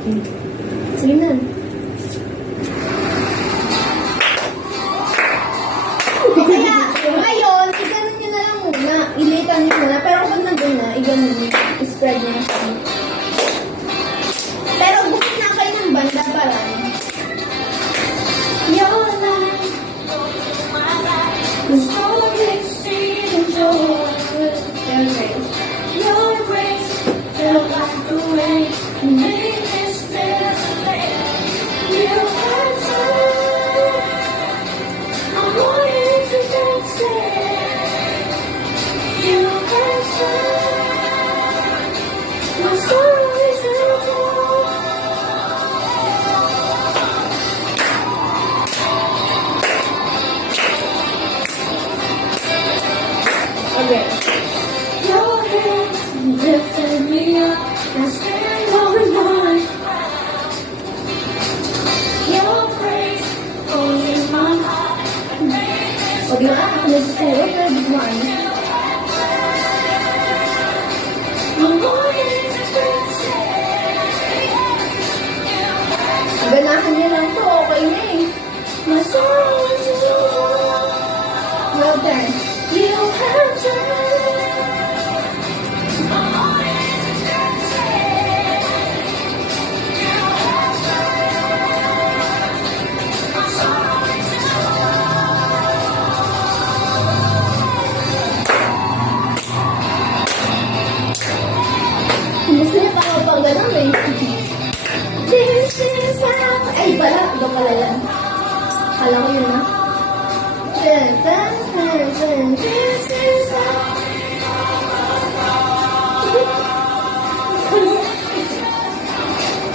Sige na. Kaya, ngayon, iganon nyo na lang muna. Ilitan nyo muna. Pero kung nandun na, iganon nyo. I-spread nyo na siya. Pero bukit na kayo ng banda para. Your life is all exceeding joy. Your grace felt like the rain. Made this day. You answered. I wanted to dance it. You answered. My soul is over. Okay. Your hands lifted me up and stand over mine. Your praise only my heart. O di ba? Ako nagsasayo na bigwan. Ganahan niya lang to. Okay na eh. My soul is yours. Well done. You have gusto niya pa ako pang ganun eh. This is how... Ay, pala. Ito pala yan. Kala ko yun ah. This is how...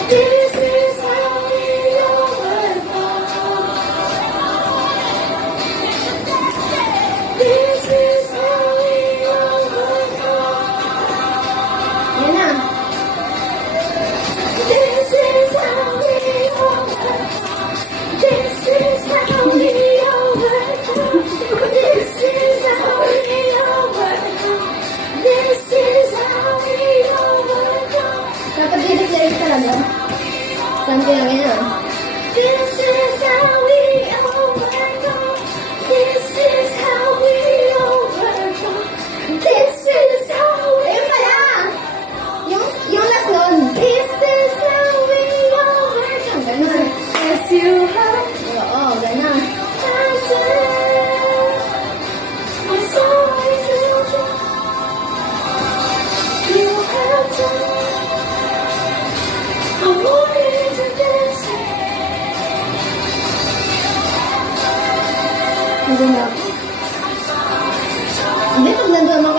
This is how we overcome. This is how we overcome. Yan na. This is how we overcome. This is how we overcome. This is how we overcome. This is how we overcome. Dapat i-declare talaga. Saan ko lang yan? This is how we overcome. This is how we overcome. This is how we... Ayun pala! Yung last nun. This is how we overcome. Ganun. Yes, you have... Oo, ganun. My soul is yours. You have done. I wanted to dance it. Hindi na ako. Hindi, pag nandun ako